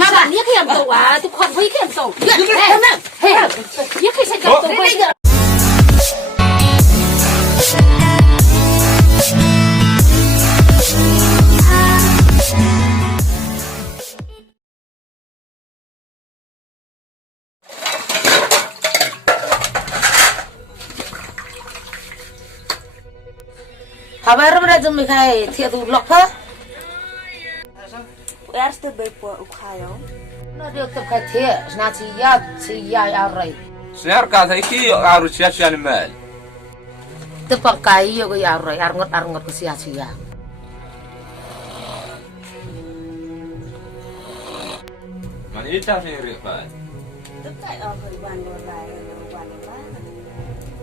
มาบ้านนี้ขี้ยำตัวทุกคนพี่ขี้ยำตัวเฮ้ยยังขี้ใส่กับตัวไปHabar mana jemi kai tiada ulok ha? Harus terberpuak ukhayo. Nada tu kai tiada, siya arai. Senar kata iki harus Darishian-Laloo. Tepang kai yo kai arai, arngot ke sia. Mana ini tak sendiri pak? Tepat apa iban boleh, iban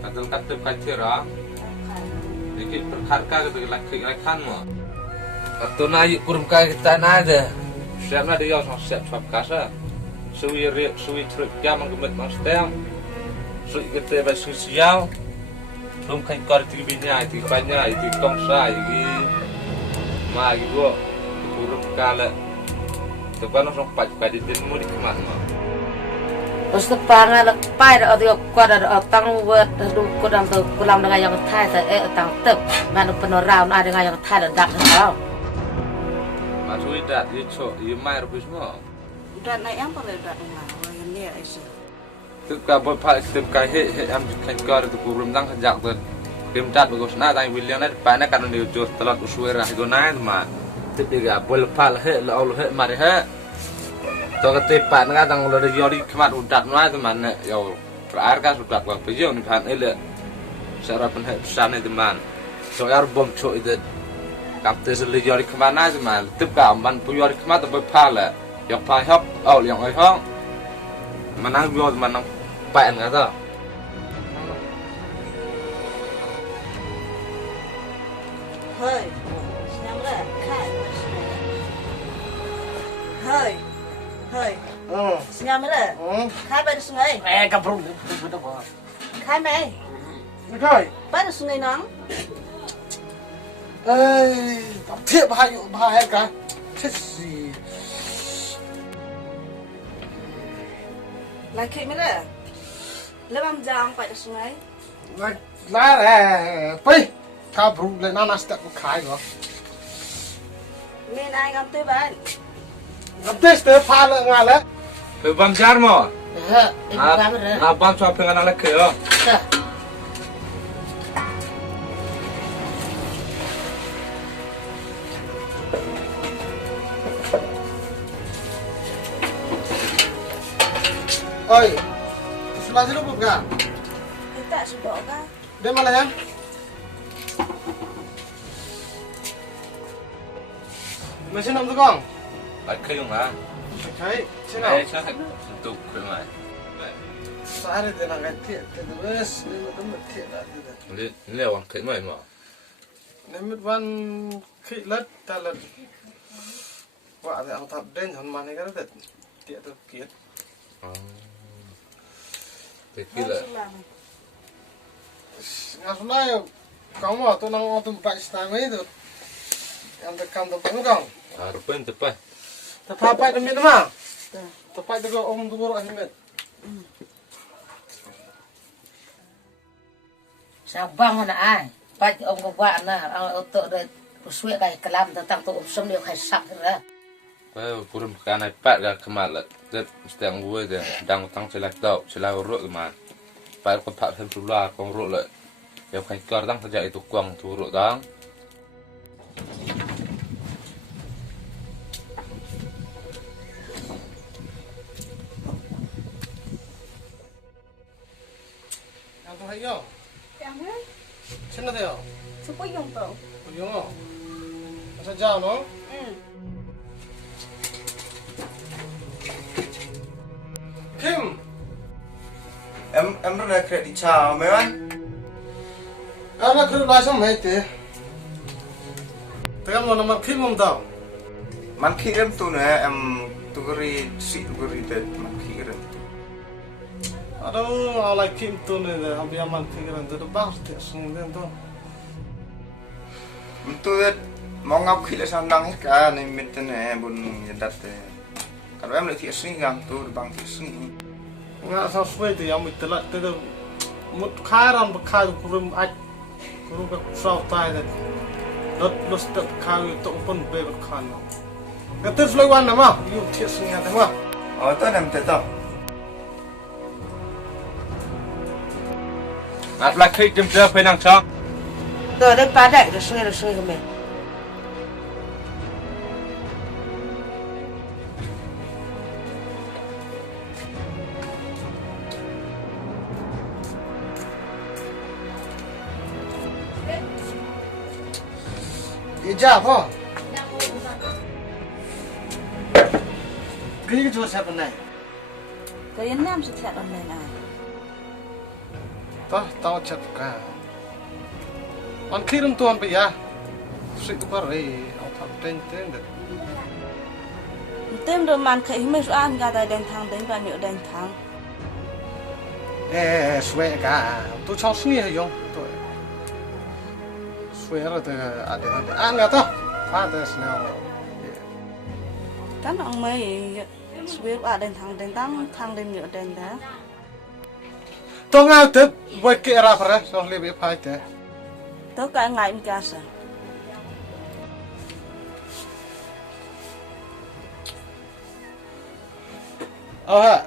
mana? Kata kai tiada. Iki perharga ke laki mah. Atau naik kurang kaya kita nada. Siap nada ya siap kasa. Suwi truk jam mengemet masteng. Suwi kita bersih siau. Belum kan kau tibinya, tibannya, kongsa, mah ibu kurang kala. Tepan orang pada demo di kemana? Terus tepangan lepai ada kuat ada tang buat kudam tu kulam dengan yang thai saya tang tep mana penorau ada dengan yang thai dak tahu. Masuk idat itu mai rupis semua. Idat naik yang paling idat rumah, yang ni aja. Tepka berpak tepka am kan kau itu kurang tang sejak tu. Kemudian bagus nak tang William nak depan kan dia jauh telat usuara itu naik mah. Tepka berpak lalu mariตัวกระติบปานก็ต้องเรายอดที่ขมัดอุดัดน้อยตัวมันเนี่ยยาวปลาก็สุดแบบว่าไปเยี่ยมในพันนี่เลยสารพันเหตุสารในตัวมันตัวยาบ่มช่วยเด็ดกับตัวสุดเลยยอดที่ขมัดน้อยตัวมันติบกับมันพยอดที่ขมัดตัวไปพาเลยยกพาชอบเอาเลี้ยงไอ้ท้องมันนั่งยอดมันนั่งแปะกันต่อเฮ้ยยังเลยข้าเฮ้ยsenyum mana? Kai pada sungai. Kampung betul apa? Kai mai. Rồi. Pada sungai nang. Tập thiệp hai cái. Chết gì? Laki mana? Lebam jang pada sungai. Lá là pi. Kampung lại nó step của khai rồi. Nên ai ngắm tới bạn. Ngắm tới step pha lại ngoài đấy. Bam jar mo. Ibu kami dah. Bam cuap dengan anak ke? Oi, sebelah sini lupa enggak? Tak sebab kan? Dia mana ya? Mesin nam tukang? Baik kayung lah. Cái thế nào? Chắc tục rồi mà. Sao đây là cái thiện thì nó nó mất thiện là thế. Liệu bằng cái mày mà. Nếu mất văn khí lất ta là vợ thì ông thập đến hòn màn này cái đó tiện tôi kiệt. Thế kia là. Ngày hôm nay có mà tôi đang tôi bạch style mấy rồi. Em được cầm được bánh không? Rồi quên tập bay. Tepat demi nama. Tepat juga om tu baru Ahmed. Sabang mana ai? Baik ông có vợ na, ông tự đây suy cái kelam tentang tu sum dia khai sak ra. Kurang kan ai pat ga kemalat. Zat stang gue dia dang tang selak tau, selak urut keman. Pat ko pat hem sula ko urut le. Yo khai kar dang saja itu kuang tu urut dang. Thấy không? Chẳng ấy. Xem nó theo. Sao có dùng tàu? Có dùng không? Nó sẽ chào nó. Kim. Em rất là credit chào mấy bạn. Em đã credit lại xong hết thế. Thế em muốn làm Kim không tao? Man khi em tu nữa em tu cái gì tu cái gì man khi em tu. Aduh, awalnya Kim tu ni dah, habis aman fikiran tu dah bang setiap sungguh tu. Tu mau ngọc khi là sao năng hết cả nên mình tên này bún nhân đất kan Kalau em lại thiệt sinh gang tôi bằng thiệt sinh. Ngã sao xuôi thì ông mình tự lật tới đâu một khai làm một khai của rừng ạch của rừng các sao tai rồi đất đất tự khai tụng phân bề vật khăn cái tết lôi quan lắm à yêu thiệt sinh nghe thấy không Tôi làm thế đâu. Là khi tìm chơi phải năng cho. Rồi đây ba đại rồi xuôi của mình. đi ra thôi cái chỗ xe bên này Cái yến nam sẽ chạy bên này này. tao chặt cả anh khi đâm tuần bây giờ sự có rồi ông thằng trên được Tên rồi màn khởi mới rõ anh ra đây đánh thang đánh và nhựa đánh thang. xuê cả tôi cho suy hay không tôi xuê rồi từ ăn nè tao phá tới nào Các ông mới biết à đánh thang đánh nhựa đánh đó. tôi ngao tới với kia ra phải rồi lấy bị phá thế Tớ cái ngày em ca sao? ha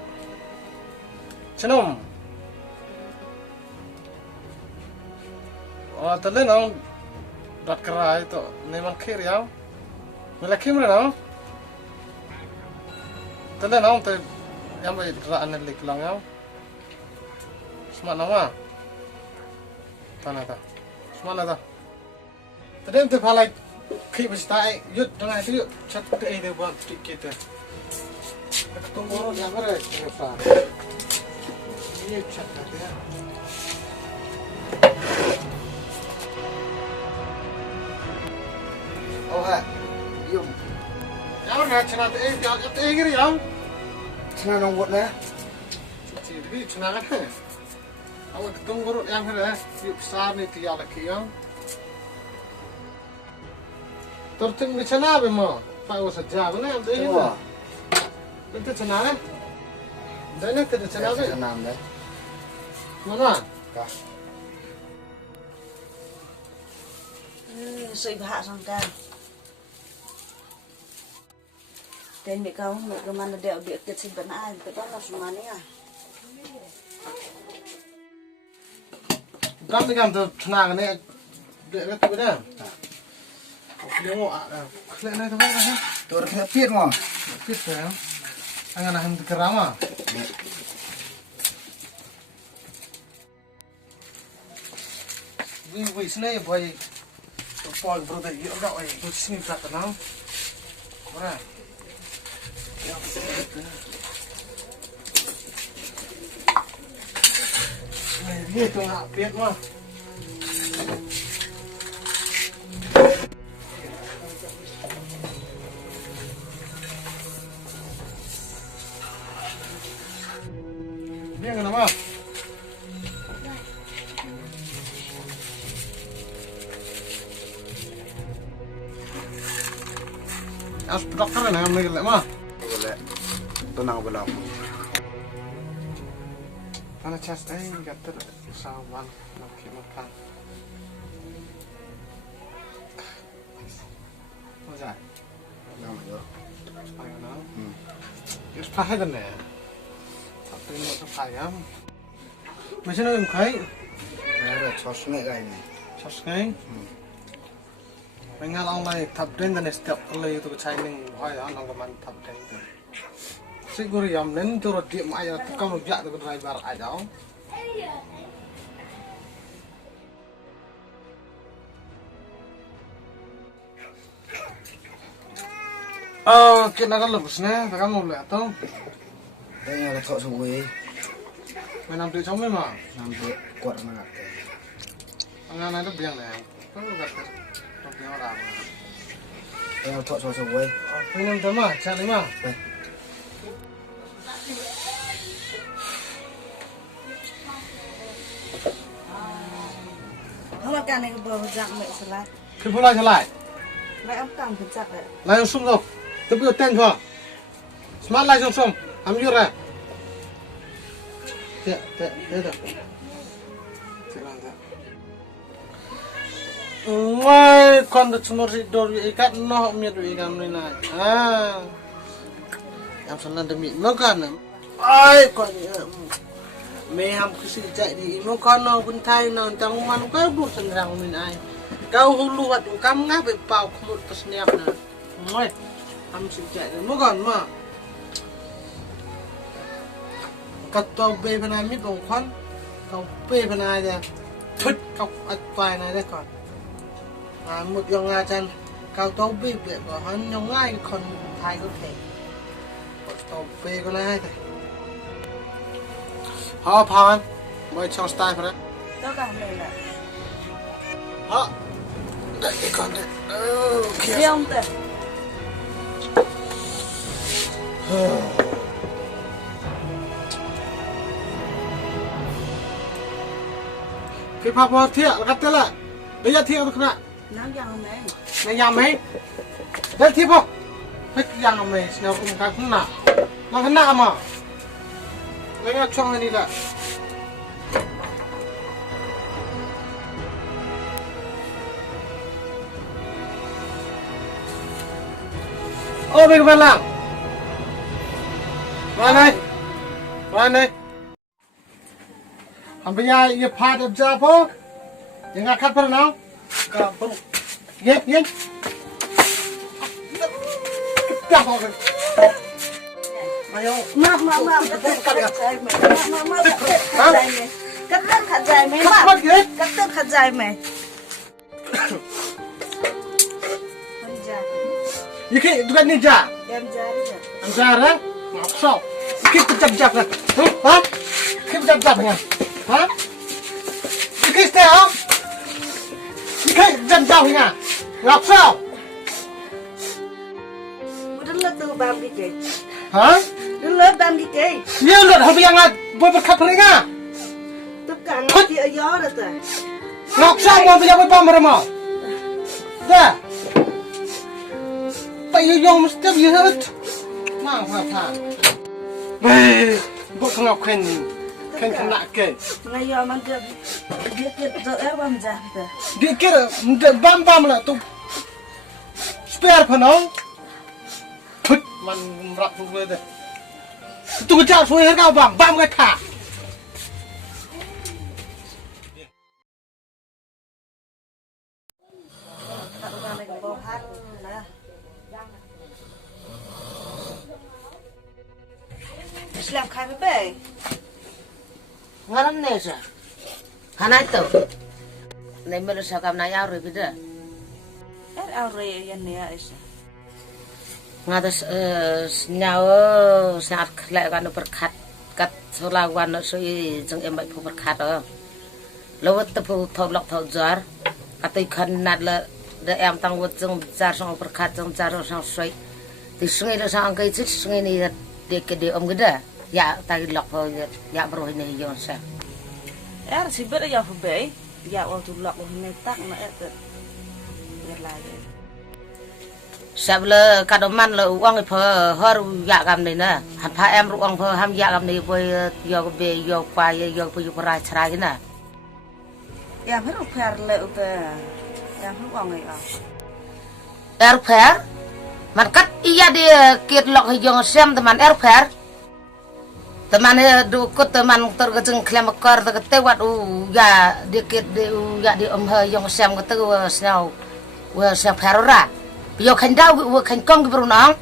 Chinom tao lên ông đặt cái to nên mình kia riau mình là kim rồi nào tao lên ông tao em bây giờ anh lịch lòng nhau smart nào mà tao này tao smart này tao tao đem tao phá lại khi mà stay yết trong này chứ chắc cái này bọn kita tunggu yang mana kenapa ini chat dia ha yum yang mana cina tu gini yang cina nombor ni jadi cina kan awak tunggu yang mana yuk besar ni tiada lagi yang terting di cina bemo pak saja mana yang tu ini itu cina kan? Dah ni kita cina kan? Cina ni. Mana? Kah. Sự hạ sang ca. Tên bị câu một cái màn đều địa kết sinh vẫn ai cái đó là số màn ấy à? Gam tu cina kan ni dia kata benar. Dia mau kelak ni tu apa? Tôi đã thấy biết mà. Fit tu. Angan aham kerama. We sini boy. Paul brother, you got away. Tu sini tak kenal. Mana? Ni tu nak piat mah. Dia kenapa? As dokter ni kami gelap mah. Boleh. Tenang belum. Mana chest kata sawan nak makan. Macam? Nama dia. Ayo nak. Is pahai kan ni. Tapi nak tu payam. Macam mana kau? Ada sos ni kan ni. Sos ni. Mengal online thap den dan setiap kali itu Shining Bhoi orang keman thap den. Sigur yang nen tu roti maya tu kamu jak tu driver aja. Oh, kita kan lepas ni, kamu boleh atau? Đây là thọ số quế. Mày làm tự chống với mà. Làm việc quật mà ngặt. Anh này nó biếng này. Có gặt cái. Nó biếng làm. Đây là thọ số quế. Mày làm tấm à? Chạm đấy mà. Đây. Không có cái này bờ dạng mẹ salad. Thì phụ lại trở lại. Mẹ ông cầm cái chặt đấy. Lại ông sung rồi. Tôi biết tên chưa? Smart lai som am yura. Te dah. Mai kon da cumur si dor ikat no miat ikan ni nai. Yang salah demi no kan. Ai kon me ham kisi chạy đi no kon no bun thai no tang man ko bu senrang ni nai. Kau hulu wat kam ngah be pau khmut pas niap na. Mai ham si chạy no kon ma. Cắt tàu bê bên này mít bông khoăn, tàu bê bên này ra, thứt cọc ắt vài này đây còn, một dòng nga chân, cao tàu bê bể của hắn nhông ngay còn thay có thể, tàu bê con này thôi, họ phàn, mới trong style phải đấy, Đó cả này là họ, đây cái con đấy, riêng thôi. Cái papa thiệt là cái là bây giờ thiệt được nè Nó dòng này. này nhầm ấy đây thiệt không hết nhầm này nào cũng cái không nè nó cái nè mà lấy ra cho này là ô bên bên làm vào này Ang bây giờ phạt được chưa po? Yang ngắt phần nào? Cả phần. Yên. Cả phần. Ayo. Mà cắt tết khát dài mày. Cắt tết khát dài mày mà. Cắt tết khát dài mày. Iki bukan ninja. Em ra đi. Ang cara? Ngọc sao? Iki chập nè. Hả? Iki chập nè. Hả? Iki stay không? Iki chập nè. Ngọc sao? Udah lah tu bam di ke. Hả? Udah bam di ke. Iya lu dah biang buat berkat mereka. Tekan nanti ayo dah tu. Ngọc sao mau biang buat mereka? Dah. Bây giờ dùng một chút gì hết mang vào thả về bộ không ngọc khen không lạ kể Ngay giờ mình cứ biết rồi em bam ra rồi. đi kia bam là tụ spare phần không thứt mình rập về đây tụ chào xuống hết cao bam cái thả Làm khai với bể. Ngaram ne sa. Hanai to. Nei mer sa kam na ya ri bida. Em ao rồi yên nè ấy. Ngadas nyao sangat khlai kan berkat kat solawan no sui jeng em bai phu berkat lawat te phu thau lok thau jar atai khan nat la de em tang wat jeng jar sang berkat jeng jar sang sui ti sungai la sang kai chik sungai ni de ke de om geda ya tai lok ho ya bro ni yon sa Em chỉ biết giờ phải bể. Dạ vào tụ lọc này tắc mà em tự biết lại. sabla kadoman la uang pho hor ya gam ni na han pha em ruang pho ham ya gam ni boy yo be yo pa yo pu pra chra na Em hết phải lệ về. Em hết vào ngày à. air fair man kat iya dia kit lok hijong sem teman air fair teman du kut teman tergejeng klem kor te wat ya dikit ya di hijong sem ke snau wa sem farora yo khan dau wa khan kong bru nang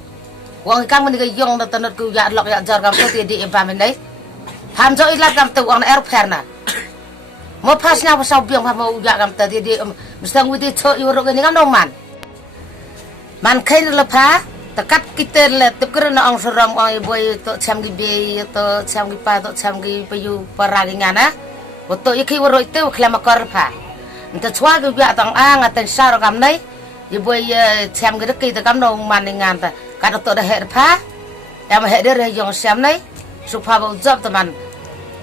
wang kang men ke yong na tanat ku ya lok ya jar gam te di em pamen dai tham jo ilat gam te wang air fair na mo pas nya pasau biang pa mo ya gam te di mestang wi di cho yo ro ke ngam dong man khain la pha takat kita le tukar na ang soram ang boy to cham gi be to cham gi pa to cham gi payu paragi ngana to ikhi woro itu klama kor pha nta chwa gi ya tang ang aten sar gam nai ye boy cham gi ki ta gam no man ngan ta ka to da he pha em he de re yong cham nai su pha bo job teman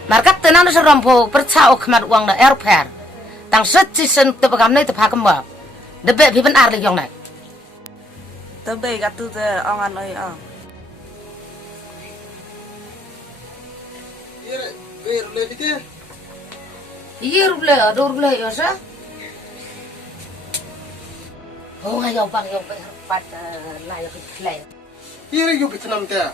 markat tenan soram pho percha ok mat wang na air fair tang set chi sen te gam nai te pha kam ba de be phi ban ar le yong nai Tớ bể gặp tu tớ ông ăn ơi Biar boleh kita. Iya rule ya sa. Oh ngayo bang yo pat lai klay. Iya yuk kita nam teh.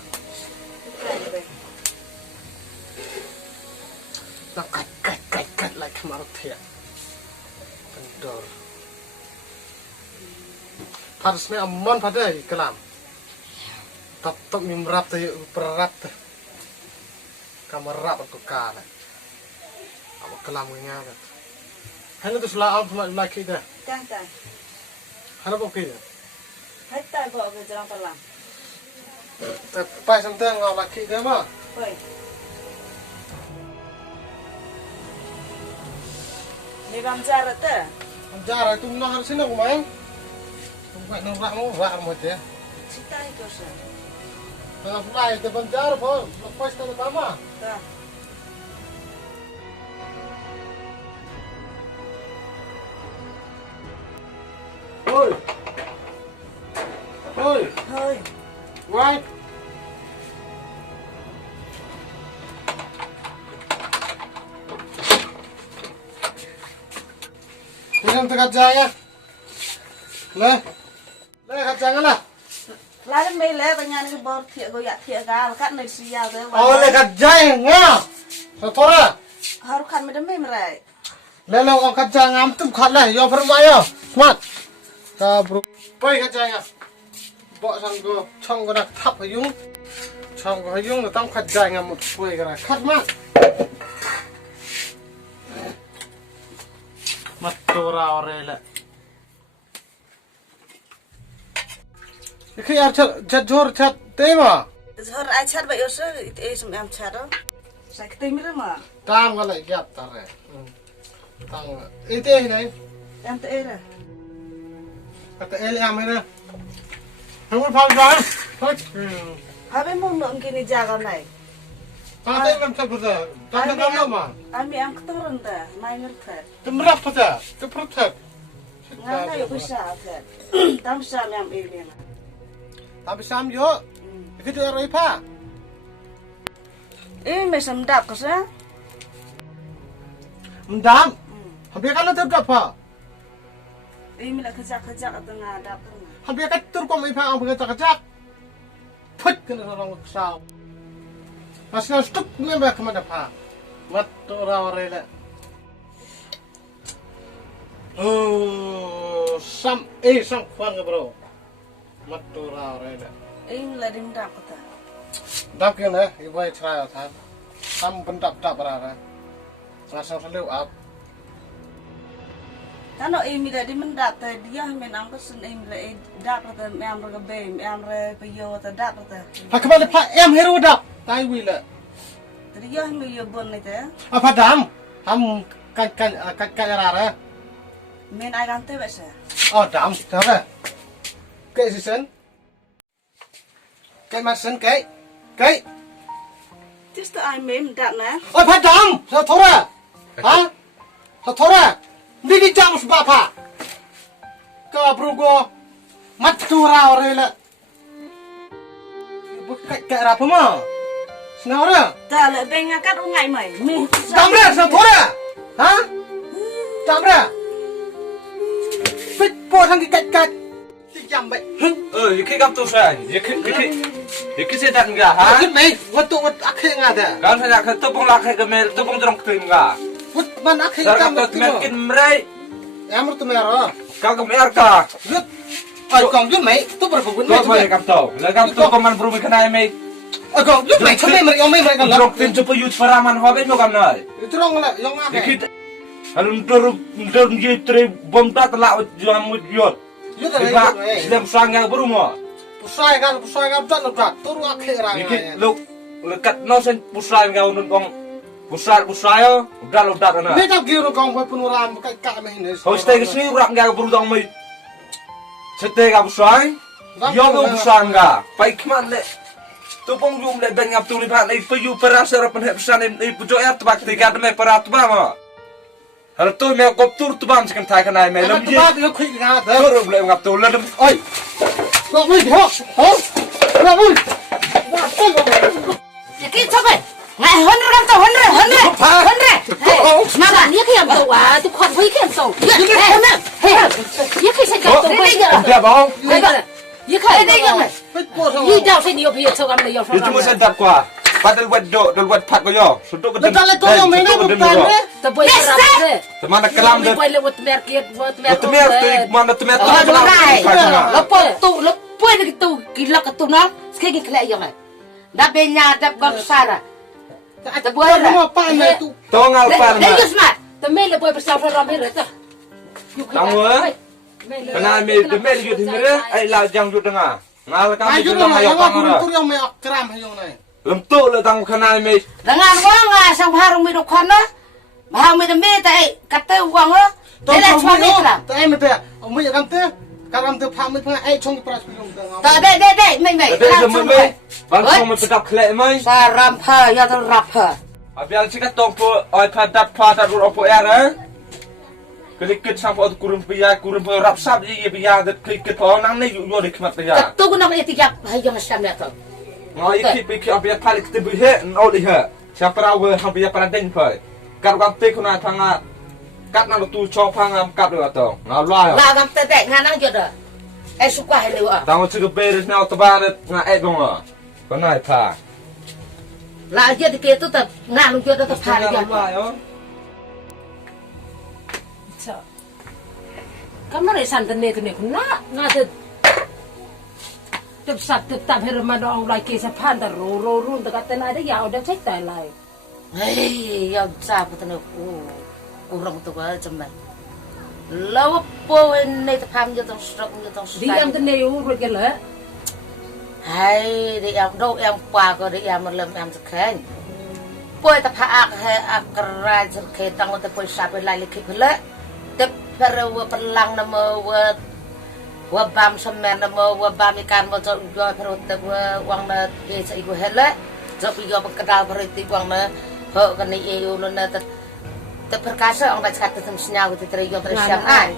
Nak kat lai kemarin teh. Kendor. Harusnya aman pada kelam. Tetap mimrap teh perap teh. Kamerap aku kalah. Apa kelam nya kat. Hanya tu selah am cuma laki dah. Tang. Hanya apa kia? Hai tai bawa ke jalan pelang. Pai sampai ngau laki dah mah. Oi. Ni bang jarak tu. Jar itu nak harus sini aku main. Buat norak mau rak mau teh. Cita itu sah. Kalau fly itu banjar pun lepas tu lama. Tak. Oi. Hoi. Why? Ini untuk kacangnya. Le kacangnya lah. Lain mele banyak ni bor tiak goyak tiak gal kat ni siya tu. Oh le kacangnya. Setora. Harus kan medem merai. Le lo orang kacang am tu khat lah. Yo permaya. Smart. Ta bro. Pai kacangnya. Bawa sanggo chong nak thap ayung. Chong ayung tu tam kacangnya mut pai kena. Khat mat. Mat tora orela. Khi ar chat jor chat tema. Zhor ai chat ba yosa it sem am chat. Sak tim ma. Tam galai gyap tare. Tang ite nei. Am te era. Kata el am na. Hamu phang jan. Thot. Habe mong no ngini jaga nai. Ta te lam chat buta. Ta ta kam ma. Ami am keturun ta, mai ngerti. Temrap pada. Te protect. Ngana yo bisa ta. Tam sa am ini na. Tapi sam yo. Itu roi pa. Ini mesem dak kesa. Mendam. Hampir kan tu apa? Ini mila kerja tengah dak tengah. Hampir kan tur ko mai pa ang pagkakajak. Put kena orang saw. Masih stuk ni ba kemana pa? Mat tora orela. Oh, sam kwan bro. Mat tora orela. Ini mila dim dak kata. Dap kena ibu ai try out. Sam pendap berada. Langsung selalu up. Kalau ini mila dim dak ta dia menang kesen ini mila dak kata am re be am re peyo ta dak kata. Ha kemana pa em hero dap. Tai wila. Dia mila yo bon ni ta. Apa dam? Ham kan rara. Men ai ganti besa. Oh dam, dah. Cái gì sen? Cái mặt sen cái. Just ai mem dak na. Ôi phải dam, sao thua ra? Hả? Sao thua ra? Đi đi chăng sebab apa? Kau berugo mat curau rela. Bukan apa mah? Senara? Ta le be ngakat ungai mai. Me. Dam ra, sao thua ra? Hả? Dam ra. Fit po sang cái jam vậy. Yaki kam tu saya. Yaki saya tak enggak, ha? Cái mày, waktu akhir ngada. Kan saya nak tepung lak ke mel, tepung terong ke enggak. Wat man akhir Dar kam kam tu makin merai. Amr tu mera. Kau ke mer ka. Yut. Ai kong yut mày, tu berbun Kau boleh kam tu. Le kam tu koman buru kena mai. Ai kong yut mày, chame mày mày kan Terong tin cuba yut paraman hobe mo kam nai. Itu rong la, yang ngah. Yaki Alun tur ye tre bom ta telak jamut yot. Yut Iba ada. sedang sangga buru mo. Pusai kan tak lekat. Turu akhir rang. Yaki lu lekat no sen pusai kau nun kong pusai udah na. Ni tak giru kong buat penuram kak mah ini. Hos teh kesini urak nggak buru dong mai. Sete ka pusai. Yo go pusai nggak. Pai kman le. Tupong jum le ben ngap tu li pat le yu perasa pen pesan ni pujo er tebak tiga me perat ba mo. Hal tu me kop tur tu bam sekan thai kanai me lam je. Tempat yo khuy ngah dah. Tur le ngap tu le. Oi. Kok mui ho. Ho. Kok mui. Cái cho mày, ngay hundred kan tu hundred. Mana ni kiam tu tu kon pui kiam tu. Ni kai sai tu. Dia bang. Ni kai ni yang. Ni dah sai ni yo pi so kam le yo. Itu mesti sedap kuah. Padahal buat pat ko yo. Sudah ke. Betul itu yang mana bukan? Tu boy kerap. Mana kelam tu. Boy lewat merket, tu mana tu mer tu. Lepas ni tu gila ke tu nak. Sekarang kelak yang ni. Dah benya dah bersara. Ada boy Kamu apa itu? Tongal pan. Dia smart. Tu mele boy bersara ramai rata. Tahu Kena ambil yut himre, lau jang yut tengah. Ngal kami Ayo tu lah, ayo pangara. Yang yang me kram yang ni. Lentuk le tang kena ambil. Dengan wang sang harung mi dokon na. Mahang mi demi tai kata wang ah. Dia cuma ni kram. Tak ada. Mu ya kan tu? Karam tu pam pang chong pras pilong tengah. Tak dek mai. Ada semua. Bang kau pedak kelek mai. Saram pa ya tu rap pa. Abiang cikat tong po oi padat ur opo era. Kelikit sampai kurun rap sab je biya dat kelikit po nang ni yo de kmat ya. Tu guna mai tiap hai yang sam ya tu. Ngai ikip abiang palik te bihe no liha. Siapa rawe habiya paradeng pai. Kar kam te kuna thanga kat nang tu chong phangam kap do atong. Ngawla. La gam te nganang jo dah. Suka hai lewa. Tang chu beres nau tabaret nga bong ah. Ko nai pha. La je de ke tu ta ngang jo dah ta pha yo. Kamar san tu ni kuna ngade. Tep sat tep tam her ma dong lai ke sa phan ta ro run ta ka na de ya da chai tai lai. Hei, ya sa pa ta no ku rong tu ba chama. Law po ni ta pham jo tong strok jo tong stai. Diam tu ni u ro ke la. Hai, diam do em pa ko diam lem em sa khan. Poi ta pha ak he ak ra sa ke tang ta poi sa pe lai le ke phla. Tep per wa perlang na mo wa bam semen na mo wa bam ikan mo jo per te wang na ke sa iku hele. Jo pi yo kedal per ti wang na ho kan ni e yo na te perkasa ang ba skat tem snya ku te yo ter siam ai.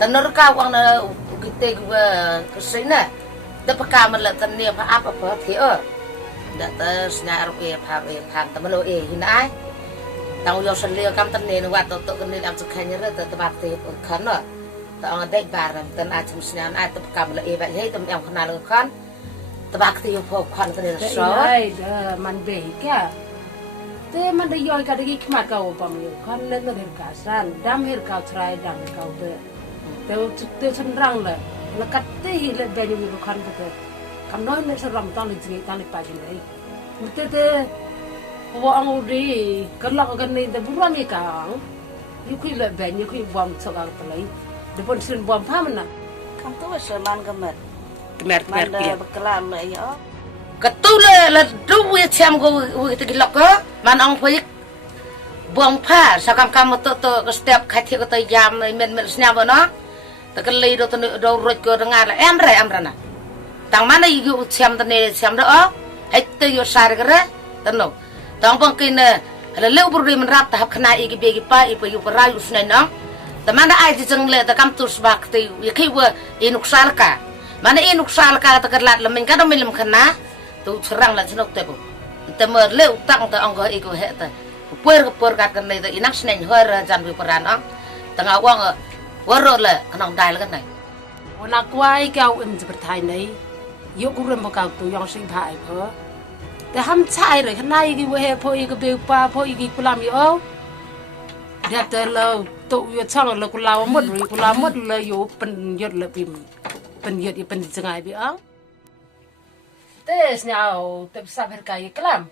Tenor ka wang na kite ku kesina. Te peka man la tan ni pa apa thi da te snya ru e pha te lo e hin ai. Tang yo san le kam tan ni wa to kan ni am sakhan ni te ba te khan no. Ta ang dai bar tan a chum snya ai te peka man la e ba hei te am khana lo khan. Te ba te yo pho khan kan ni so. Ai man be ka. Te man de yo ka de ki khmat ka o pam yo khan le no ka san dam her ka try dam ka be. Te chan rang le la kat te hi le be ni khan ka te. Kam noi ne sa ram ta ni ji ta ni pa ji nei. Te wa ang ri kan la kan ni de buran ni ka. Yu kui le be ni kui bom so ka ta lai. De pon sun bom pa man na. Kam tu seman kemet. Kemer Mana berkelam le yo. Ketu le du wi cham go wi te lok ko man ong phi bong pha sa kam to ko step khai thi ko to yam men snya bo no ta ka li do to do ro ko nga la em ra na tang mana yu cham ta ne cham do hai te yo sar ka ra ta no tang bong kin le le bur ri man rap ta hab khna i ki be ki pa i pa yu pa ra yu snai no ta mana ai ti jeng le ta kam tu sbak te wi khi wa inuk sal ka mana inuk sal ka ta ka lat la men ka do men lam khna tu serang la senok te bu te mer le utang ta ong ko i ko he ta puer kat kan nei ta inak snai hoi ra jan wi paran ong tanga wang wa ro le kanong dai la kan nai wana kwai kau em je berthai nei yo ku rem ba kau tu yong sing phai pho te ham chai rồi khna i ki we he pho i ko be pa pho i ki kulam yo ya te lo tu yo chang lo kulaw mot ri kulaw mot le yo pen yot le pim pen yot i pen jangai bi ong Tes nhau tập sắp hết cái lắm,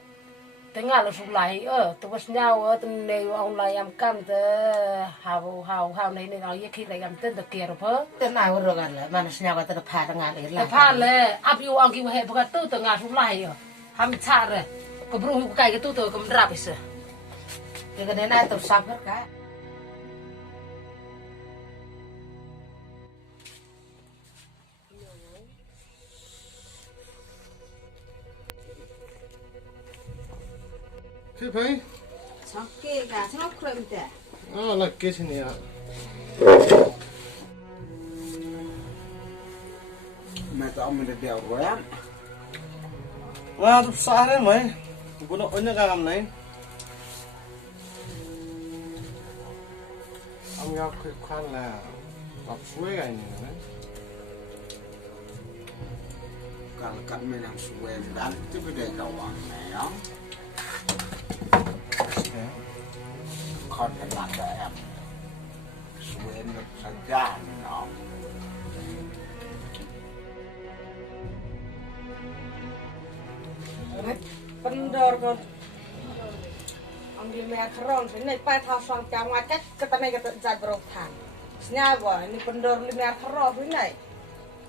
thế ngã là sụp lại tập bớt nhau tập này ông lại làm cam tập hào này này nói khi lại làm tên tập kia rồi phơ, tên nào rồiกันเลยมันnhau tập phá tập ngãเลยtập pháเลยáp yêu ông kia hệ bữa tu tập ngã sụp lại ham chả rồi, có bro cái tu tập cầm rap isso, cái này tập sắp hết cái. Cái phải. Sao kia cả sao không thế? Là cái gì nè? Mẹ tao mình được đèo rồi á. Là tôi xa đấy mày. Bữa nó ấn cái làm này. em nhau cái khoan là lọc suối cái này đấy Kalau kan menang suwe dan itu beda kawan ya. Kon kan ada em suwe nó saja no. Pendor kon. Ông đi mẹ khron thế này bay thao sang chào ngoài cách cái tay này cái giặt bầu thang. Nhà vợ ini pendor đi mẹ khron thế này.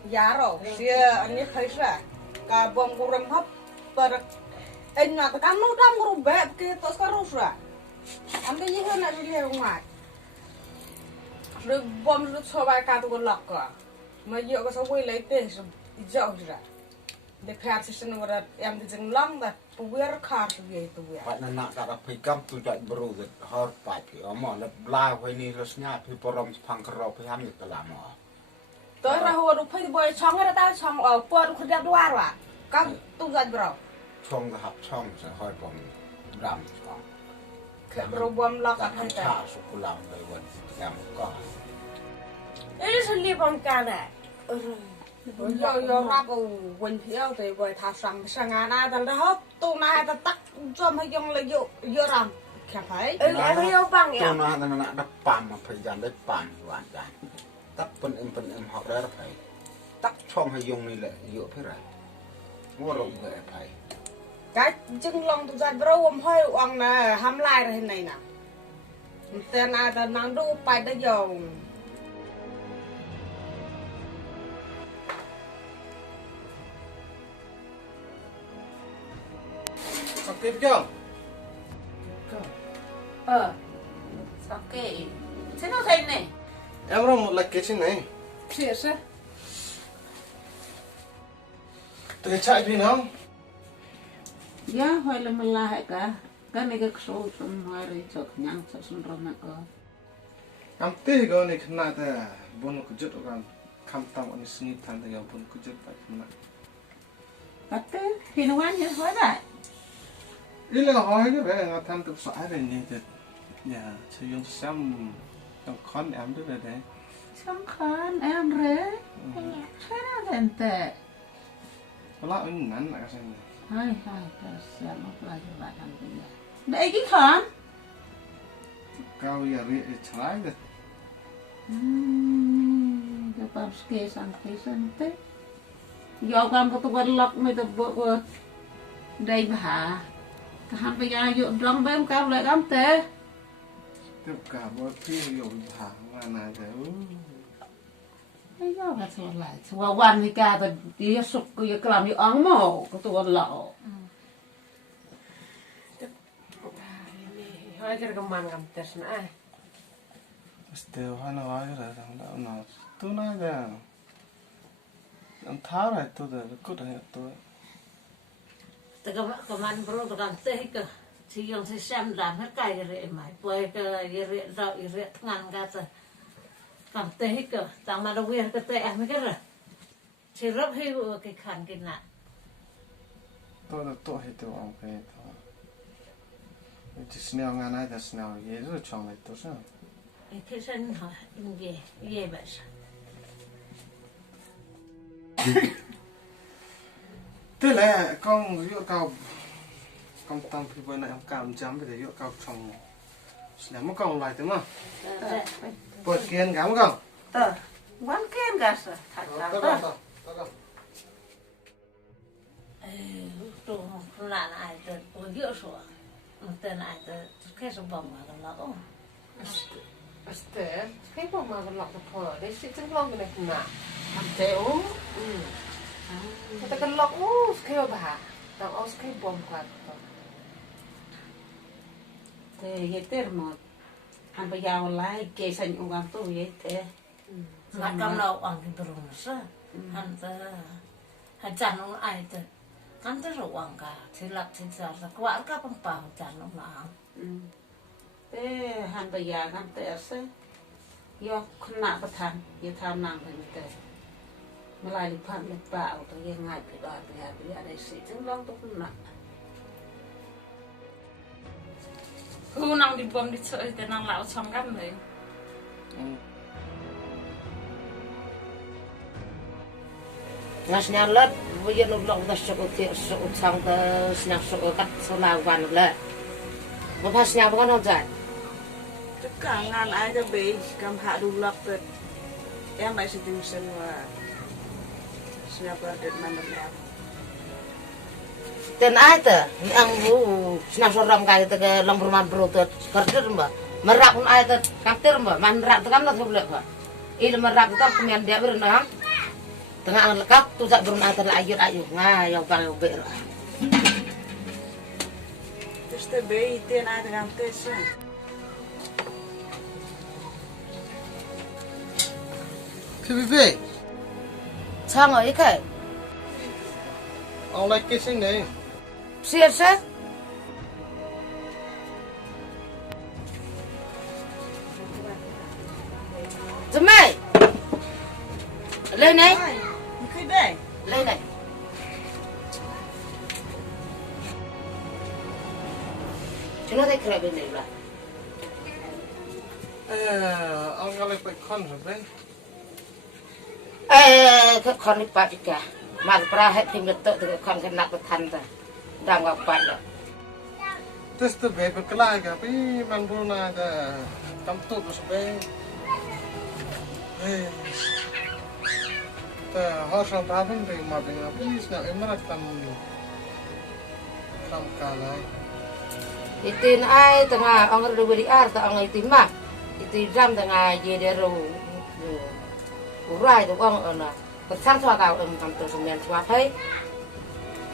Giá rồi, xưa anh ấy thấy ra cả bom của rầm hấp per anh nói tất cả nó đam của bẹp kia tôi có rút ra anh bây giờ là đi ra ngoài rồi bom lúc sau bài cả tôi còn lọc cả mà giờ có sao quay lấy tiền rồi dạo ra để phải thì xin người em đi dừng lăng đó tôi khá rồi tôi Pak nak kata pekam tu tak beruzat har pak ama le bla we ni rasnya pi porom phang kro pi ham ni kelama. tôi ra hồ được phải bơi xong ra ta xong ở quận khu đẹp đoan rồi các tu dần rồi Chong hap chong se har pom ram chong. cái rồi bom lọc Tak hay cha ta sukulam le wan em ko. Ini sendiri bangkan eh. giờ ra cầu quỳnh phiếu thì bơi thảo sang sang ngàn ta hết tu này ta tắt cho mấy dòng là vô làm khả phải Em yêu bang Tu ya. na nak dak pam apa jan dak pam wan jan. Tak pen em hok ra pai. Tak chong hay yung ni le yo pi ra. Ngoro ge pai. cái chân lòng tụi già bro om hơi ông nè hăm lại rồi này nè tên ai ta năng đu bài đã dùng ok chưa Ok. Thế nó thành này. em rồi một lệch cái trên này Thiệt sao? tôi chạy đi không Ya, hoy le malahe ka. Ka ni ka so sum hari chok nyang sa sun roma ko. em tê cái này khăn nào ta buồn cứ chút rồi cam tam anh sinh than thì buồn cứ chút phải khăn nào Kate, hinuan ye hoy dai. ý là hỏi cái bé ngắt than cực xoáy rồi nhỉ thì nhà sử dụng xem trong con em được rồi đấy Sangkhan em re. Chana tente. có lẽ anh nắn lại xem Hai hai ta sia mo plai ba tan dia. Dai ki khan. cao giờ rịa trái rồi Ka pam ske sang ke sante. Yo kam ko to lok me to bo dai ba. Ka han pa ya yo dong bem ka le kam te. tiếp cả bữa kia dùng thả mà này thế Ay, yo ka so lai. So wan ni ka ta dia suk ko ya klam yo ang mo ko to lo. Hai cái kemana kamu tes na? Still hoa nói rồi thằng đạo nào tôi nói là anh tháo này tôi rồi cút này tôi Teman bro tekan teh ke si yang si sam lam hết cái rệ mày quay cái rệ rau rệ ngan kata kam teh ke tang mana wir ke teh mấy cái rồi si rap hi cái khan cái nạ tôi là tôi hay tôi ông phải thôi chỉ snell ngang này là snell gì rồi chọn lại tôi sao cái sen hả ye vậy thế là con rượu cao con tăng thì vừa nãy ông cảm chấm về rượu cao trong snell một con lại đúng không bớt kiên cảm không Tuh. Wan ken gas. Tak tôi tak. không tôi không tu là ai từ tôi dựa sủa tên ai từ cái số bông mà còn lỡ Aste. Cái bông mà còn lọc được phở đấy sẽ chân long cái này nè. Am te o. Kita kan lok sekali bah. Tao sekali bom kuat. Te ye termo. Han pa ya lai ke san u gam tu ye te. mà cầm đầu ăn cái đồ nó sao hắn chăn nó ai từ hắn tới rồi ăn cả thì lặt thì giờ là quả cả bằng bao chăn nó mà Te han pa ya gam te ase. Yo khna pa than ye tham nang pa te. Malai li phan le pa o to ye ngai pi da pi ya dai si chung long to na. Khu nang di bom di chơi cái nang lão xong gắt này. ngasnya let bây nó lộng ta sụt thiệt sụt xong ta snap sụt cắt số nào vàng lệ mà pas snap con không chạy tất cả ngàn ai cho bé cầm hạ đủ lọc rồi em lại sẽ tìm xem và snap vào được mà được em tên ai tờ anh vũ snap số ram cái tờ lòng roman pro tờ kerja mà rap pun ai tờ cắt tờ mà rap tờ cam nó không lệ mà ini mà rap tờ kemen dia berenang tengah ang lekap tu sak burung atar ayur yang bang be terus teh bé tiền ai thì làm tết chứ Cái sang ở cái ông lấy cái sinh này xia xia Jemi lên này cái bé lên này chúng nó thấy cái bên này là ông lấy phải con rồi đấy cái con đi bắt cả mà pra hết phim tự từ con cái nạp thành ta đang gặp bạn rồi terus tuh be berkelai tapi man buna ada kamput terus be harus sampai pun dari mabing apa sih nak emerat kam kalai itin ai tengah orang beri arta orang itin mah itin jam tengah jadi urai tu orang ona bersang suara kau hampir sembilan suara hay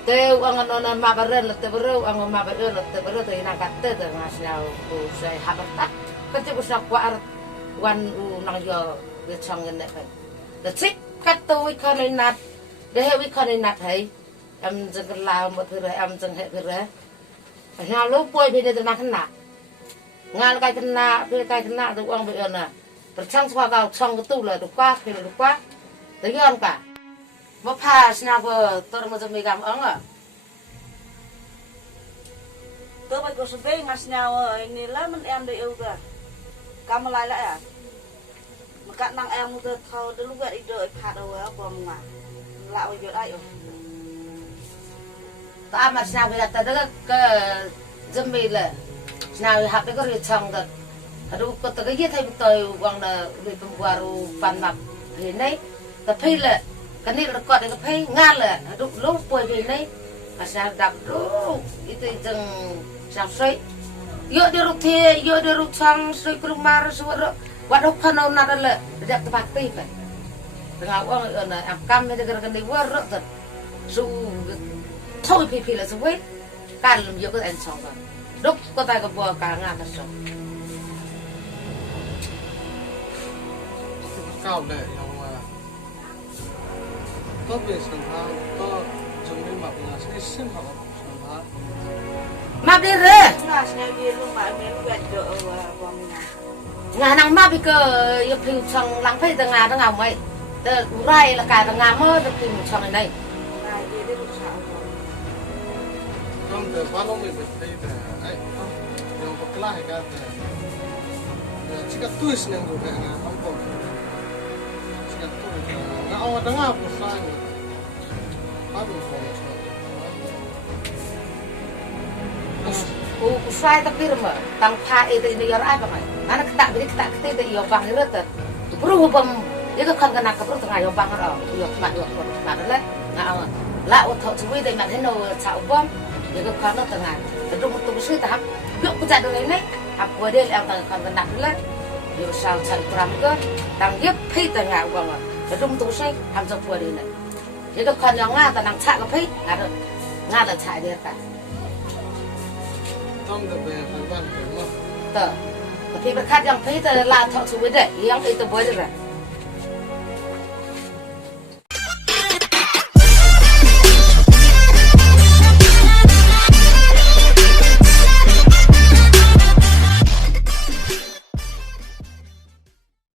teu orang ona mah beren lete beru orang mah beren lete beru tu nak kata tengah silau usai habitat kerja usah kuat wan nang yo becang ngendek kan decik cắt tôi con này nát để hệ với con này nát thấy em dừng cái lao một thứ rồi em dừng hệ thứ rồi nào lúc quay về đây từ nào khăn nát ngang cái khăn nát cái khăn nát tôi uống bị ơn à rồi sang xoa vào xong cái tủ là được quá thì được quá tới gần cả mà pha nào vừa tôi mà dừng làm ống à tôi bây giờ sẽ ngas nhau ini lah men em đi yêu cả kamu lại lại à mà cắt năng em một thâu đến lúc vậy đợi phạt đâu á còn mà lại bây giờ đây rồi ta mà nào bây giờ ta đó cái Jemi là nào học cái gì xong rồi aduh có cái gì thay tôi quăng là bị pembaru pan map thế này ta thấy là cái này là có cái thấy ngang là aduh lúc quay về này mà sao đập lúc itu dừng sao sấy yo di ruk sang sấy Kit-Lamare suara waduh kan orang ada tidak tepat kan tengah orang am kam ni dengan ni warak tu su thôi pi là su wait kan lum yo ko en song kan duk ko ta ko bo ka nga ta so cao lệ yang mà có về sản phẩm có chuẩn bị mặc là sẽ sinh hoạt sản phẩm ma đi re ngas nhau gì luôn mà mình quẹt đỡ còn ngà nang ma bi ke yo phiu chang lang phai tengah tengah mai te urai là cả tengah mơ được phiu chang này này gì đi được sao không được quá lâu mình phải thấy là ấy điều berkelai kan jika tulis yang juga nggak apa jika tulis nggak awal tengah pesan aduh usai tapi remah tang pha itu ini yor ai pakai anak ketak kita yo bang itu tu perlu hubam itu kan kena keperlu tengah yo bang ro yo mak le ngau la otho chui dai mak heno chau bom itu kan tengah itu betul betul tahap yuk kita dulu ini apa dia yang kan kena le yo sao chai pram ke tang yep phi tengah bang itu betul betul ham cho pua ini itu kan yang nga tang chak ke phi nga là chai dia kan không được về phải văn phải mà tờ khi mà khát yang thấy tờ là thọ chú với đấy yang ấy tờ bơi được rồi